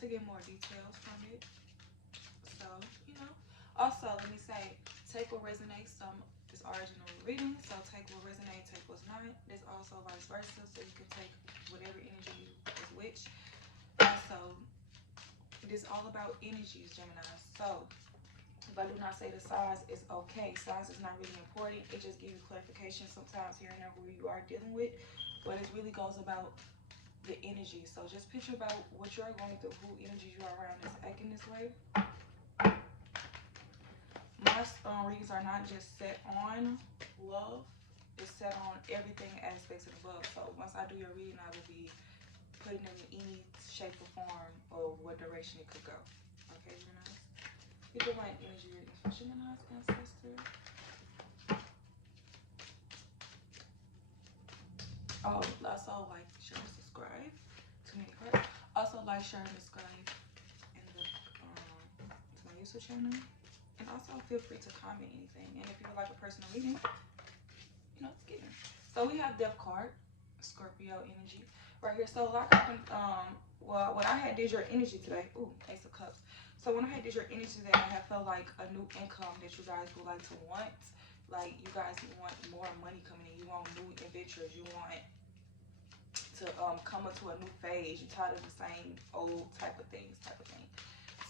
to get more details from it. So, you know. Also, let me say, take what resonates. Some is original reading, so take what resonates, take what's not. There's also vice versa, so you can take whatever energy is which. So, it is all about energies, Gemini. So, if I do not say the size is okay, size is not really important. It just gives you clarification sometimes here and there who you are dealing with, but it really goes about the energy. So just picture about what you're going through, who energy you are around is acting this way. My readings are not just set on love, it's set on everything aspects of above. So once I do your reading, I will be putting them in any shape or form of what direction it could go. Okay, Gemini? You do like energy readings for Gemini's ancestor. Oh, also like, share, and subscribe. Too many cards. Also like, share, and subscribe in the to my YouTube channel. And also feel free to comment anything. And if you would like a personal reading, you know, get it. So we have Death card, Scorpio energy right here. So like well, when I had did your energy today, ooh, Ace of Cups. So when I had did your energy today, I have felt like a new income that you guys would like to want. Like you guys want more money coming in. You want new adventures. You want to come into a new phase. You're tired of the same old type of thing.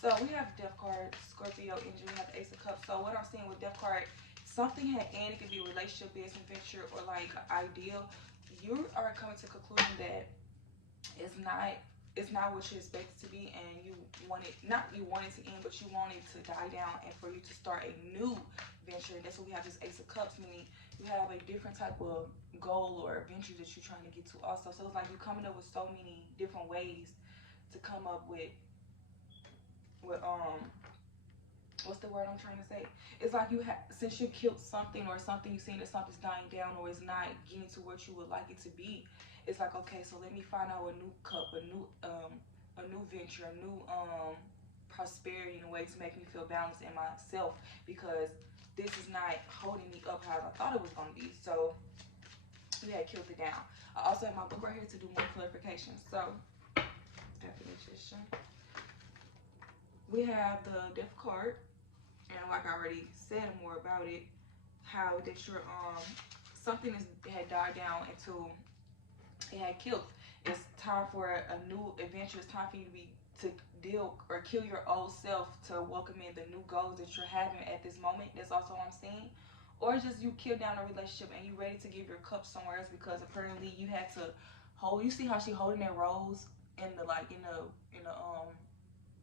So we have Death card, Scorpio energy. We have the Ace of Cups. So what I'm seeing with Death card, something had ended. It could be a relationship, business venture, or like ideal. You are coming to a conclusion that it's not what you expect it to be, and you want it, not you want it to end, but you want it to die down and for you to start a new venture. That's what we have this Ace of Cups, meaning you have a different type of goal or venture that you're trying to get to also. So it's like you're coming up with so many different ways to come up with what's the word I'm trying to say? It's like you have, since you killed something or something, you've seen that something's dying down or it's not getting to what you would like it to be. It's like, okay, so let me find out a new cup, a new venture, a new prosperity in a way to make me feel balanced in myself, because this is not holding me up how I thought it was gonna be. So we had killed it down. I also have my book right here to do more clarification. So definition. We have the Death card, and like I already said more about it, how that you're something had died down until it had killed. It's time for a new adventure. It's time for you to deal or kill your old self to welcome in the new goals that you're having at this moment. That's also what I'm seeing. Or just you kill down a relationship and you're ready to give your cup somewhere else, because apparently you had to hold. You see how she holding that rose in the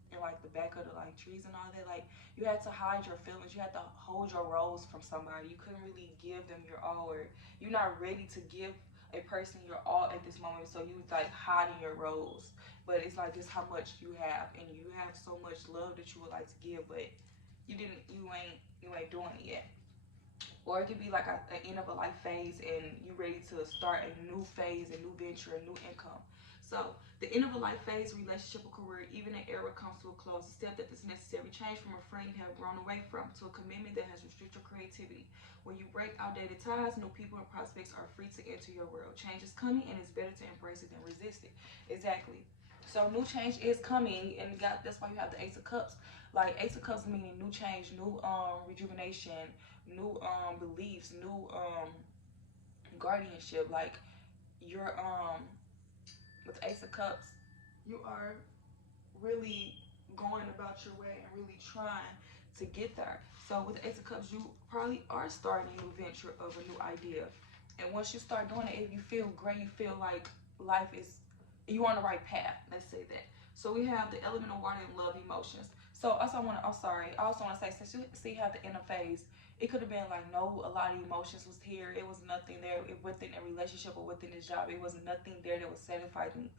in like the back of the like trees and all that. Like you had to hide your feelings. You had to hold your rose from somebody. You couldn't really give them your all, or you're not ready to give a person your all at this moment. So you was like hiding your rose. But it's like just how much you have, and you have so much love that you would like to give, but you ain't doing it yet. Or it could be like an end of a life phase and you ready to start a new phase, a new venture, a new income. So the end of a life phase, relationship or career, even an era comes to a close. A step that is necessary. Change from a friend you have grown away from to a commitment that has restricted creativity. When you break outdated ties, new people and prospects are free to enter your world. Change is coming, and it's better to embrace it than resist it. Exactly. So new change is coming, and that's why you have the Ace of Cups. Like Ace of Cups meaning new change, new rejuvenation, new beliefs, new guardianship. Like you're with Ace of Cups, you are really going about your way and really trying to get there. So with the Ace of Cups, you probably are starting a new venture of a new idea. And once you start doing it, if you feel great, you feel like life is, you're on the right path. Let's say that. So we have the element of water and love emotions. So also I also want to say, since you see how the inner phase, it could have been like no, a lot of emotions was here. It was nothing there within a relationship or within a job. It was nothing there that was satisfying.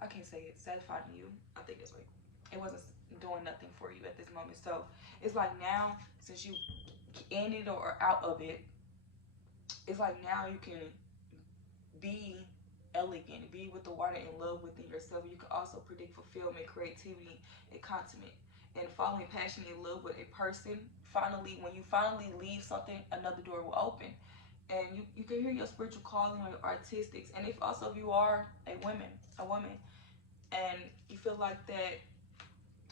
I can't say it. Satisfying you. I think that's right. It wasn't doing nothing for you at this moment. So it's like now, since you ended or out of it, it's like now you can be elegant, be with the water in love within yourself. You can also predict fulfillment, creativity, and content. And falling passionate in love with a person, finally, when you finally leave something, another door will open. And you can hear your spiritual calling or your artistics. And if also if you are a woman, and you feel like that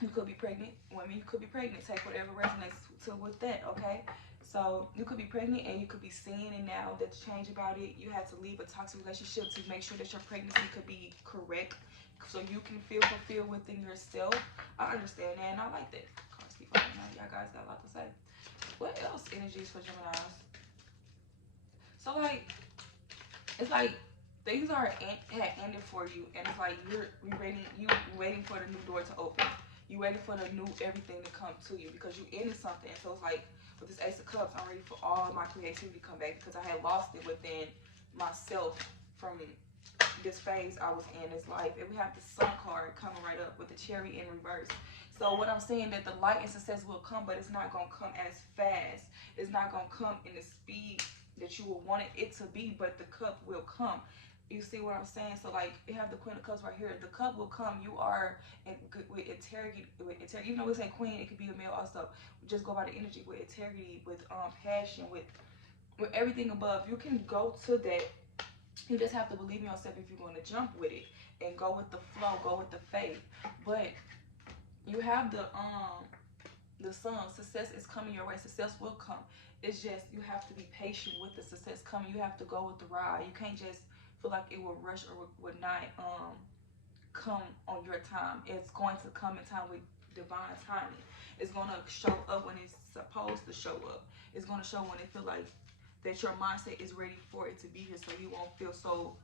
you could be pregnant. Women, you could be pregnant. Take whatever resonates to with that, okay? So you could be pregnant and you could be seeing, and now that change about it, you had to leave a toxic relationship to make sure that your pregnancy could be correct, so you can feel fulfilled within yourself. I understand that, and I like that. Cards keep on. Y'all guys got a lot to say. What else energies for Geminis? So like, it's like things had ended for you, and it's like you waiting for the new door to open. You waiting for the new everything to come to you because you ended something. So it's like with this Ace of Cups, I'm ready for all my creativity to come back because I had lost it within myself from this phase I was in this life. And we have the Sun card coming right up with the Cherry in reverse. So what I'm saying, that the light and success will come, but it's not gonna come as fast. It's not gonna come in the speed that you would want it to be, but the cup will come. You see what I'm saying? So like, you have the Queen of Cups right here. The cup will come. You are with integrity. Even though we say queen, it could be a male also. Just go by the energy with integrity, with passion, with everything above. You can go to that. You just have to believe in yourself if you're going to jump with it and go with the flow, go with the faith. But you have the Sun. Success is coming your way. Success will come. It's just you have to be patient with the success coming. You have to go with the ride. You can't just feel like it will rush or would not come on your time. It's going to come in time with divine timing. It's going to show up when it's supposed to show up. It's going to show when it feel like that your mindset is ready for it to be here, so you won't feel so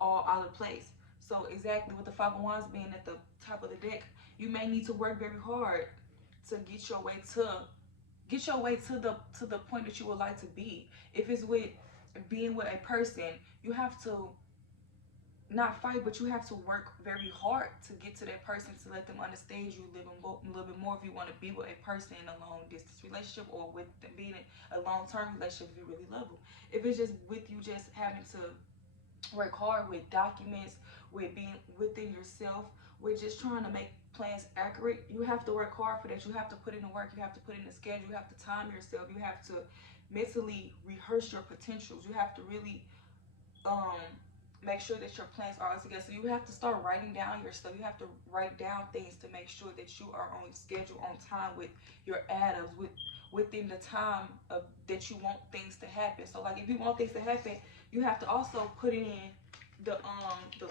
all out of place. So exactly with the Five of Wands being at the top of the deck, you may need to work very hard to get your way to the point that you would like to be. If it's with being with a person, you have to not fight, but you have to work very hard to get to that person, to let them understand you a little bit more if you want to be with a person in a long distance relationship, or with them being in a long-term relationship if you really love them. If it's just with you just having to work hard with documents, with being within yourself, with just trying to make plans accurate, you have to work hard for that. You have to put in the work. You have to put in the schedule. You have to time yourself. You have to mentally rehearse your potentials. You have to really make sure that your plans are all together. So you have to start writing down your stuff. You have to write down things to make sure that you are on schedule, on time with your atoms, within the time of that you want things to happen. So like, if you want things to happen, you have to also put in the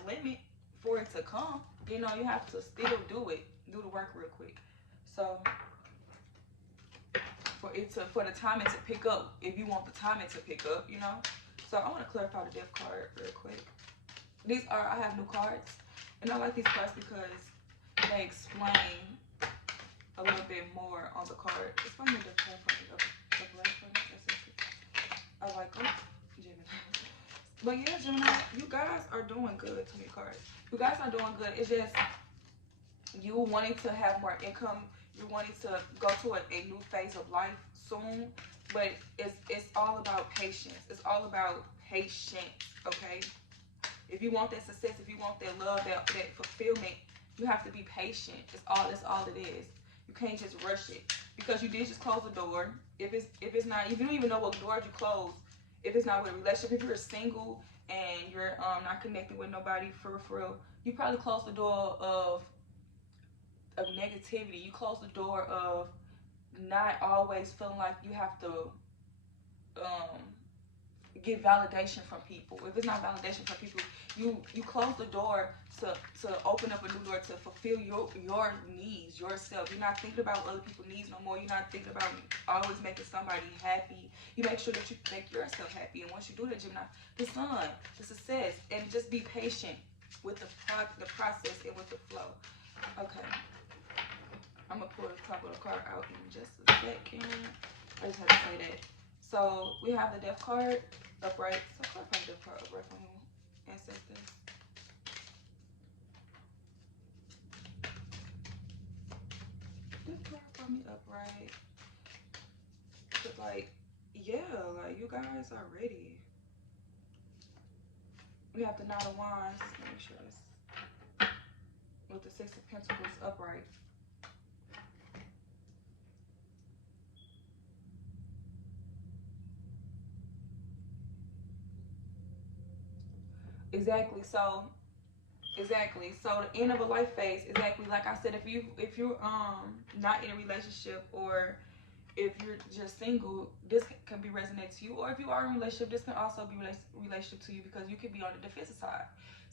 limit for it to come. You know, you have to still do the work real quick. So for the timing to pick up, if you want the timing to pick up, you know. So I want to clarify the Death card real quick. I have new cards, and I like these cards because they explain a little bit more on the card. Explain the Death card for me, the black for me. I like them, Gemini. But yeah, Gemini, you guys are doing good to me, cards. You guys are doing good. It's just you wanting to have more income. You wanting to go to a new phase of life soon. But it's all about patience. It's all about patience, okay? If you want that success, if you want that love, that fulfillment, you have to be patient. That's all it is. You can't just rush it. Because you did just close the door. If it's not, if you don't even know what doors you closed, if it's not with a relationship, if you're single and you're not connected with nobody for real, you probably close the door of negativity. You close the door of not always feeling like you have to get validation from people. If it's not validation from people, you close the door to open up a new door to fulfill your needs, yourself. You're not thinking about other people's needs no more. You're not thinking about always making somebody happy. You make sure that you make yourself happy. And once you do that, Gemini, the Sun, the success, and just be patient with the process and with the flow. Okay. I'm going to pull the top of the card out in just a second. I just had to say that. So we have the Death card upright. So clarify the Death card upright for me, ancestors. Death card for me upright. But like, yeah, like you guys are ready. We have the Knight of Wands. Let me make sure this. With the Six of Pentacles upright. Exactly. So Exactly. So the end of a life phase, exactly like I said, if you're not in a relationship, or if you're just single, this can be resonate to you. Or if you are in a relationship, this can also be relationship to you, because you could be on the defensive side.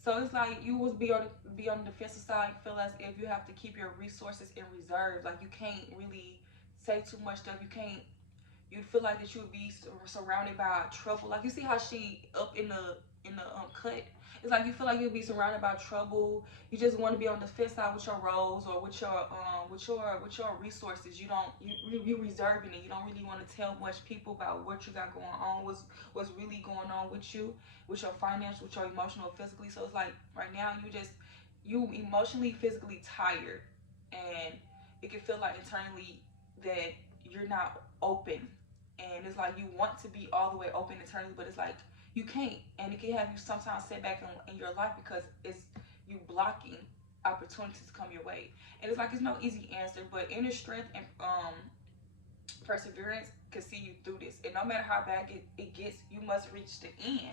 So it's like you will be on the defensive side, feel as if you have to keep your resources in reserve. Like you can't really say too much stuff. You can't. You'd feel like that you would be surrounded by trouble. Like you see how she up in the cut. It's like you feel like you'll be surrounded by trouble. You just want to be on the fence side with your roles, or with your resources. You reserving it. You don't really want to tell much people about what you got going on, what's really going on with you, with your finance, with your emotional, physically. So it's like right now you emotionally, physically tired, and it can feel like internally that you're not open, and it's like you want to be all the way open internally, but it's like you can't, and it can have you sometimes set back in your life, because it's you blocking opportunities to come your way. And it's like it's no easy answer, but inner strength and perseverance can see you through this. And no matter how bad it gets, you must reach the end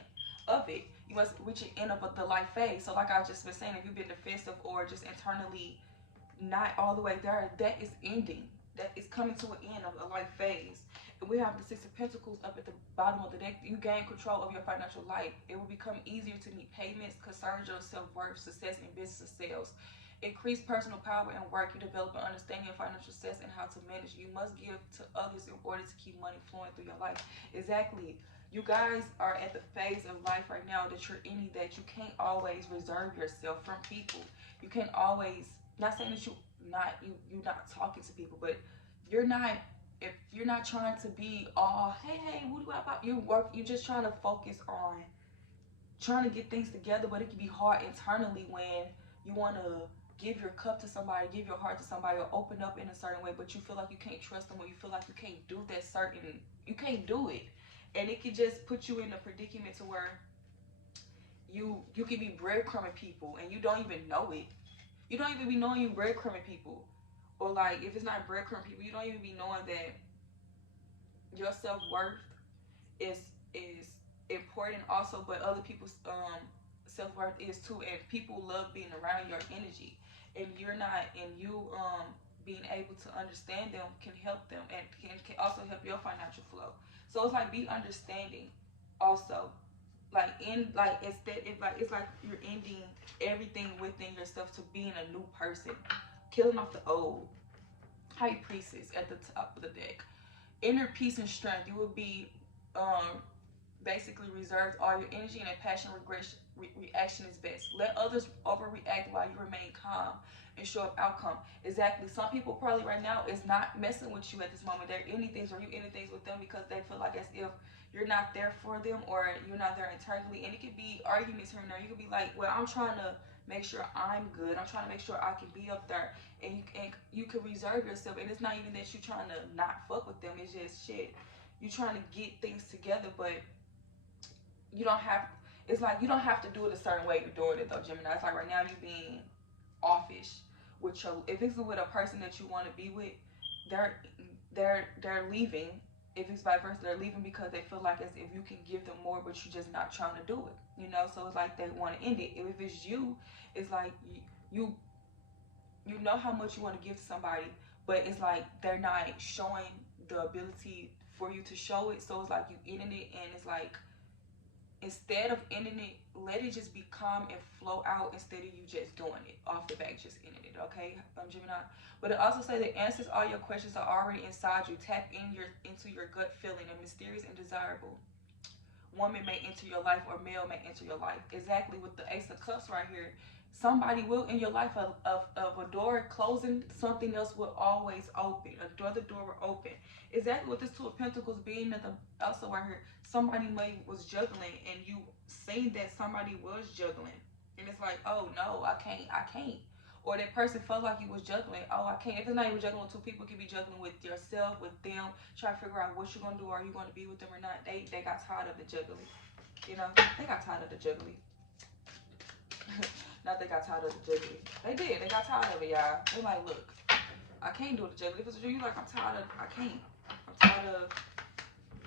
of it. You must reach the end of the life phase. So like I've just been saying, if you've been defensive or just internally not all the way there, that is ending. That is coming to an end of a life phase. And we have the Six of Pentacles up at the bottom of the deck. You gain control of your financial life. It will become easier to meet payments, concerns your self-worth, success in business and sales. Increase personal power and work. You develop an understanding of financial success and how to manage. You must give to others in order to keep money flowing through your life. Exactly. You guys are at the phase of life right now that you're in, that you can't always reserve yourself from people. You can't always, not saying that you're not talking to people, but you're not, if you're not trying to be all hey what do I about you're just trying to focus on trying to get things together. But it can be hard internally when you want to give your cup to somebody, give your heart to somebody, or open up in a certain way, but you feel like you can't trust them, or you feel like you can't do that certain, you can't do it. And it can just put you in a predicament to where you can be breadcrumbing people and you don't even know it. You don't even be knowing you breadcrumbing people. Or like if it's not breadcrumb people, you don't even be knowing that your self-worth is is important also, but other people's self-worth is too, and people love being around your energy, and you're not, and you being able to understand them can help them, and can also help your financial flow. So it's like be understanding also, like in like instead if like it's like you're ending everything within yourself to being a new person, killing off the old. High priestess at the top of the deck. Inner peace and strength. You will be basically reserve all your energy, and a passion reaction is best. Let others overreact while you remain calm and show up outcome. Exactly. Some people probably right now is not messing with you at this moment. They're ending things, or you ending things with them because they feel like as if you're not there for them, or you're not there internally. And it could be arguments here and there. You could be like, well, I'm trying to make sure I'm good. I'm trying to make sure I can be up there. And you can reserve yourself. And it's not even that you're trying to not fuck with them. It's just shit. You're trying to get things together, but you don't have, it's like you don't have to do it a certain way you're doing it though, Gemini. It's like right now you being offish with your, if it's with a person that you want to be with, they're leaving. If it's vice versa, they're leaving because they feel like as if you can give them more, but you're just not trying to do it, you know. So it's like they want to end it. If it's you, it's like you you know how much you want to give to somebody, but it's like they're not showing the ability for you to show it. So it's like you ending it, and it's like instead of ending it, let it just be calm and flow out instead of you just doing it off the back, just ending it, okay, Gemini? But it also says the answers all your questions are already inside you. Tap into your gut feeling. A mysterious and desirable woman may enter your life, or male may enter your life. Exactly, with the Ace of Cups right here, somebody will in your life of a door closing, something else will always open. The door will open. Exactly, with this Two of Pentacles being at the also right here, somebody was juggling, and you seen that somebody was juggling, and it's like, oh no, I can't. Or that person felt like you was juggling. Oh, I can't. If it's not even juggling with two people, it could be juggling with yourself, with them, trying to figure out what you're gonna do. Are you gonna be with them or not? They got tired of the juggling. You know, they got tired of the juggling. Not they got tired of the juggling. They did. They got tired of it, y'all. They like, look, I can't do the juggling. If it's you, like, I'm tired of. I can't. I'm tired of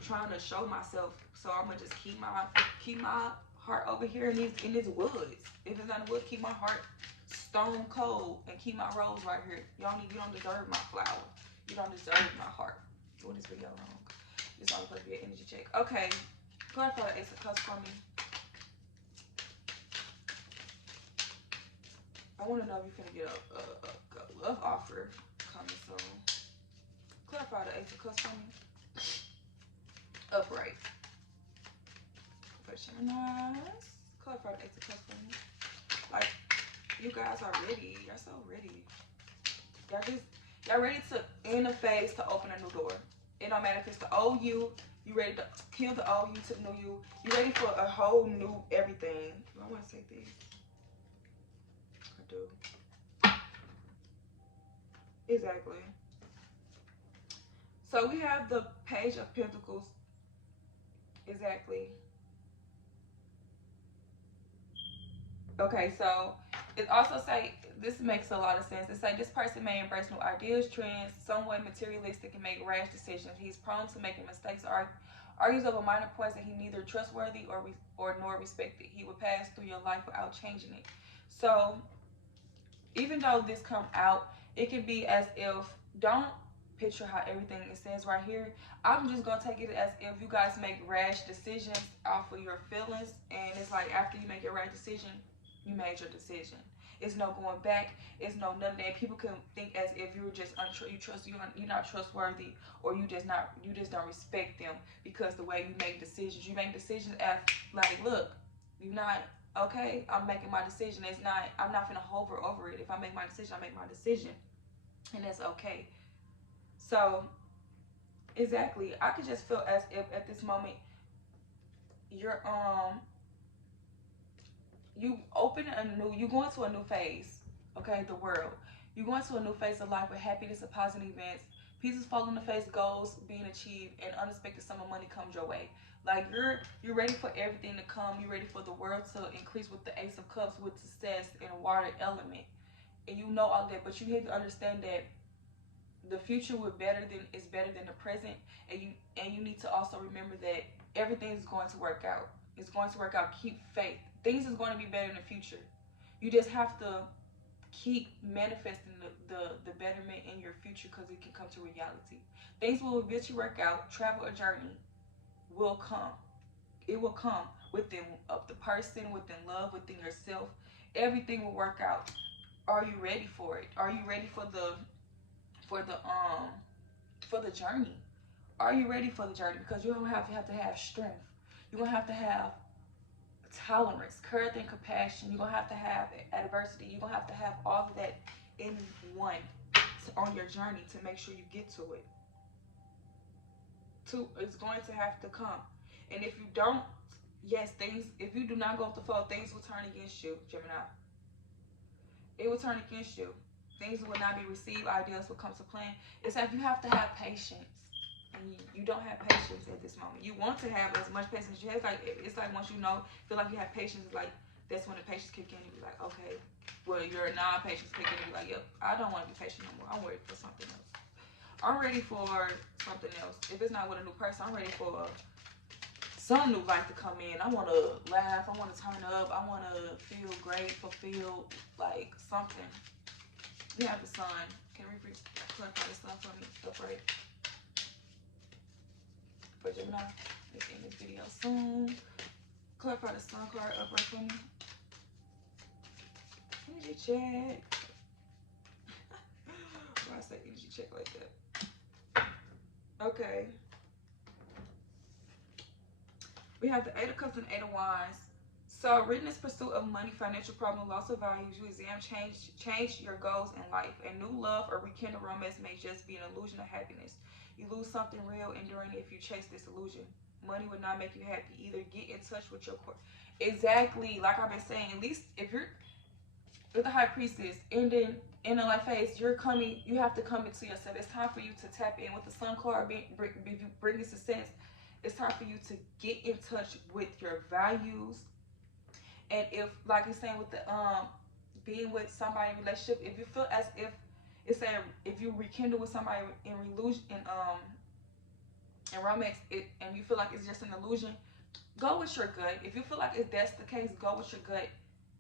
trying to show myself. So I'm gonna just keep my heart over here in these woods. If it's not a wood, keep my heart stone cold and keep my rose right here. You don't deserve my flower. You don't deserve my heart. What is video wrong? It's all supposed to be an energy check. Okay. Clarify the Ace of Cups for me. I want to know if you're going to get a love offer coming soon. Clarify the Ace of Cups for me. Upright. For Geminis. Clarify the Ace of Cups for me. Like, you guys are ready. You're so ready. Y'all ready to end a phase to open a new door. It don't matter if it's the old you ready to kill the old you to the new you. You ready for a whole new everything. Do I want to take these? I do. Exactly. So we have the Page of Pentacles. Exactly. Okay, so it also say, this makes a lot of sense. It say this person may embrace new ideas, trends, somewhat materialistic, and make rash decisions. He's prone to making mistakes, argues over minor points that he neither trustworthy or nor respected. He would pass through your life without changing it. So even though this come out, it can be as if, don't picture how everything it says right here. I'm just gonna take it as if you guys make rash decisions off of your feelings, and it's like after you make your rash decision, you made your decision. It's no going back. It's no none of that. People can think as if you're just you're not trustworthy, or you just don't respect them because the way you make decisions. You make decisions as like, look, you're not okay. I'm making my decision. I'm not gonna hover over it. If I make my decision, I make my decision, and that's okay. So exactly, I could just feel as if at this moment you're you going to a new phase, okay? The world. You're going to a new phase of life with happiness and positive events. Pieces fall into face, goals being achieved, and unexpected sum of money comes your way. Like you're ready for everything to come. You're ready for the world to increase with the Ace of Cups, with success and water element. And you know all that, but you have to understand that the future is better than the present, and you need to also remember that everything is going to work out. It's going to work out. Keep faith. Things is going to be better in the future. You just have to keep manifesting the betterment in your future, because it can come to reality. Things will eventually work out. Travel or journey will come. It will come within of the person, within love, within yourself. Everything will work out. Are you ready for it? Are you ready for the journey? Are you ready for the journey? Because you're gonna have to have strength. You're gonna have to have tolerance, courage, and compassion. You're gonna have to have adversity. You're gonna have to have all of that in one on your journey to make sure you get to it. It's going to have to come. And if you don't, if you do not go with the flow, things will turn against you, Gemini. It will turn against you. Things will not be received. Ideas will come to plan. It's like you have to have patience. And you don't have patience at this moment. You want to have as much patience as you have. It's like once you feel like you have patience, it's like that's when the patience kick in. You be like, okay, well, your non-patience kick in. You be like, yep, I don't want to be patient no more. I'm ready for something else. I'm ready for something else. If it's not with a new person, I'm ready for some new life to come in. I want to laugh. I want to turn up. I want to feel great, fulfilled, like something. We have the sun. Can we clarify the sun for me? Upright. For Gemini, let's end this video soon. Clarify the sun card upright for me. Energy check. Why I say energy check like that? Okay. We have the Eight of Cups and Eight of Wands. So, readiness, pursuit of money, financial problem, loss of values, you change your goals in life. A new love or rekindle romance may just be an illusion of happiness. You lose something real, enduring if you chase this illusion. Money would not make you happy. Either get in touch with your core. Exactly, like I've been saying, at least if you're with the High Priestess, ending in a life phase, you have to come into yourself. It's time for you to tap in with the Sun card, bringing success. It's time for you to get in touch with your values. And if, like you're saying, with the being with somebody in relationship, if you feel as if it's saying if you rekindle with somebody in romance, and you feel like it's just an illusion, Go with your gut. If you feel like if that's the case, go with your gut.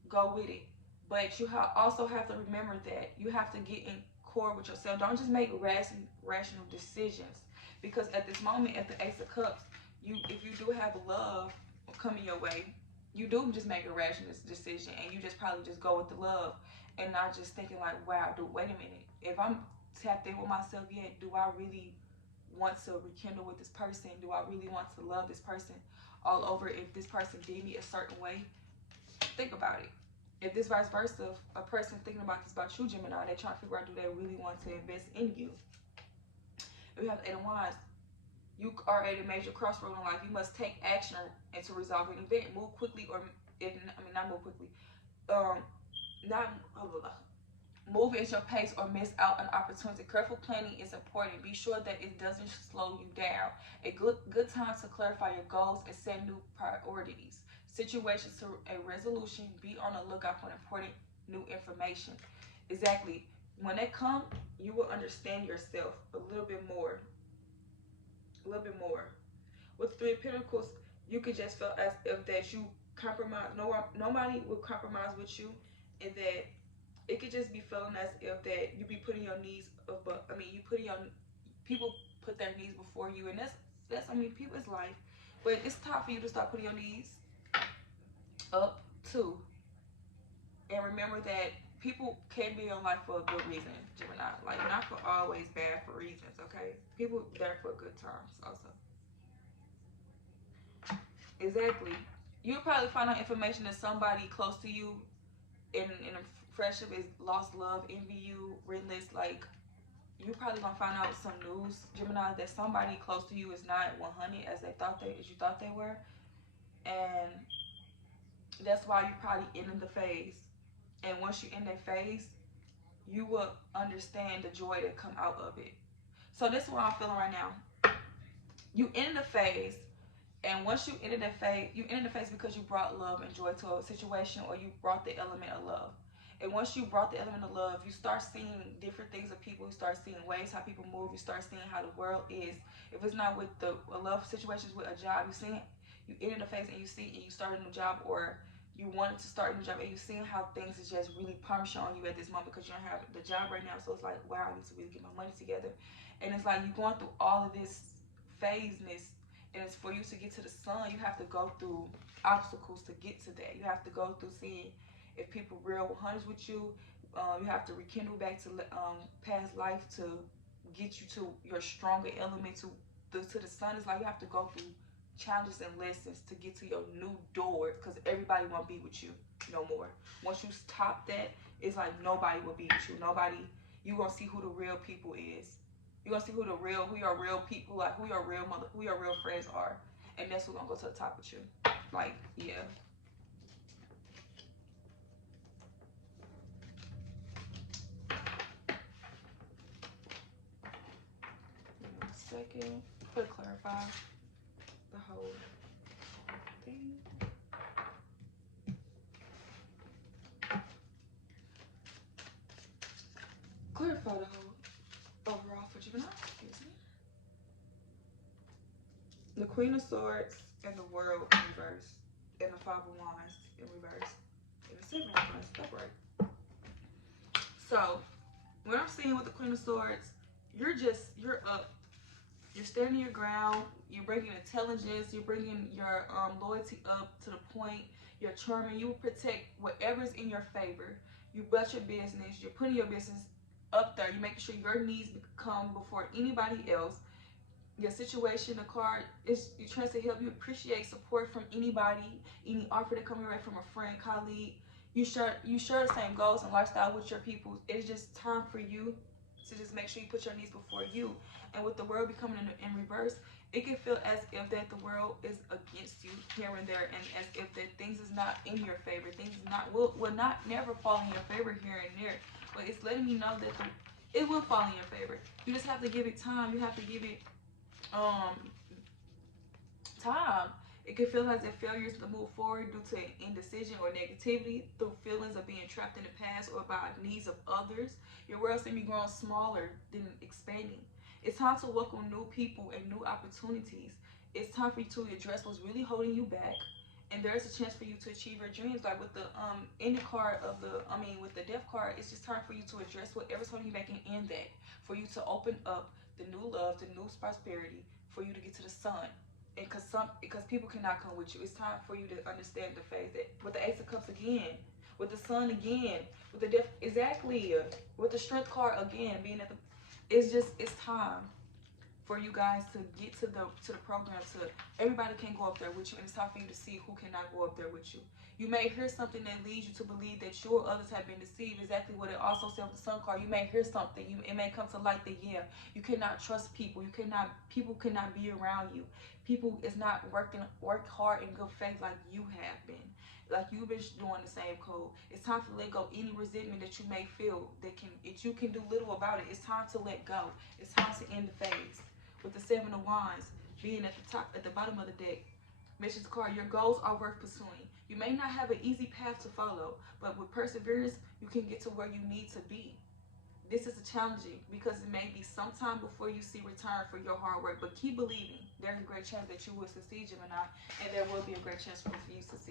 Go with it. But you also have to remember that you have to get in core with yourself. Don't just make rational decisions, because at this moment, at the Ace of Cups, if you do have love coming your way, you do just make a rational decision, and you just probably just go with the love, and not just thinking like, wow, wait a minute, if I'm tapped in with myself yet, do I really want to rekindle with this person? Do I really want to love this person all over? If this person did me a certain way, think about it. If this vice versa, a person thinking about this about you, Gemini, they're trying to figure out, do they really want to invest in you? If you have the Eight of Wands, you are at a major crossroad in life. You must take action and to resolve an event. Move quickly, or if I mean not move quickly, not move at your pace or miss out on opportunity. Careful planning is important. Be sure that it doesn't slow you down. A good time to clarify your goals and set new priorities. Situations to a resolution. Be on the lookout for important new information. Exactly. When they come, you will understand yourself a little bit more. A little bit more. With Three of Pentacles, you could just feel as if that you compromise. Nobody will compromise with you, and that it could just be feeling as if that you be putting your needs above. I mean, you putting your people put their needs before you, and that's I mean, people, it's life, but it's time for you to start putting your needs up too. And remember that people can be in life for a good reason, Gemini. Like, not for always bad for reasons, okay? People there for good times also. Exactly. You'll probably find out information that somebody close to you in a friendship is lost love, envy you, relentless. Like, you probably gonna find out some news, Gemini, that somebody close to you is not 100 as you thought they were, and that's why you're probably in the phase. And once you're in that phase, you will understand the joy that come out of it. So this is what I'm feeling right now. You in the phase, and once you enter that phase, you enter the phase because you brought love and joy to a situation, or you brought the element of love. And once you brought the element of love, you start seeing different things of people. You start seeing ways how people move. You start seeing how the world is. If it's not with the love situations, with a job, you enter the phase and you start a new job, or you wanted to start a new job, and you're seeing how things is just really punishing on you at this moment because you don't have the job right now. So it's like, wow, I need to really get my money together. And it's like you're going through all of this phaseness, and it's for you to get to the sun, you have to go through obstacles to get to that. You have to go through seeing if people real 100s with you. You have to rekindle back to past life to get you to your stronger element, to the sun. Is like you have to go through challenges and lessons to get to your new door, because everybody won't be with you no more. Once you stop that, it's like nobody will be with you. Nobody, you gonna see who the real people is. You're gonna see who your real people, like who your real friends are. And that's who's gonna go to the top with you. Like, yeah. Give me a second. To clarify the whole thing. Clarify the whole overall for Gemini. Excuse me. The Queen of Swords and the World in reverse, and the Five of Wands in reverse, and the Seven of Wands upright. So, what I'm seeing with the Queen of Swords, you're up. You're standing your ground. You're bringing intelligence. You're bringing your loyalty up to the point. You're charming. You will protect whatever's in your favor. You build your business. You're putting your business up there. You're making sure your needs come before anybody else. Your situation, the card is you're trying to help you appreciate support from anybody, any offer that comes your way from a friend, colleague. You share the same goals and lifestyle with your people. It's just time for you to just make sure you put your needs before you. And with the world becoming in reverse, it can feel as if that the world is against you here and there, and as if that things is not in your favor. Things is not will not never fall in your favor here and there. But it's letting you know that it will fall in your favor. You just have to give it time. You have to give it time. It can feel as if failures to move forward due to indecision or negativity, through feelings of being trapped in the past, or by needs of others. Your world seems to be growing smaller than expanding. It's time to welcome new people and new opportunities. It's time for you to address what's really holding you back. And there's a chance for you to achieve your dreams. Like with the ending card of the, with the death card, it's just time for you to address whatever's holding you back and end that. For you to open up the new love, the new prosperity, for you to get to the sun. And because people cannot come with you, it's time for you to understand the phase that with the Ace of Cups again, with the Sun again, with the death, exactly, with the Strength card again being at the, it's time for you guys to get to the program. To everybody can go up there with you, and it's time for you to see who cannot go up there with you. You may hear something that leads you to believe that you or others have been deceived. Exactly what it also said with the Sun card. You may hear something. It may come to light that you cannot trust people. People cannot be around you. People is not work hard in good faith like you have been. Like you've been doing the same code. It's time to let go any resentment that you may feel that you can do little about it. It's time to let go. It's time to end the phase. With the Seven of Wands being at the bottom of the deck, Message card, your goals are worth pursuing. You may not have an easy path to follow, but with perseverance, you can get to where you need to be. This is challenging because it may be some time before you see return for your hard work, but keep believing. There's a great chance that you will succeed, Gemini, and there will be a great chance for you to succeed.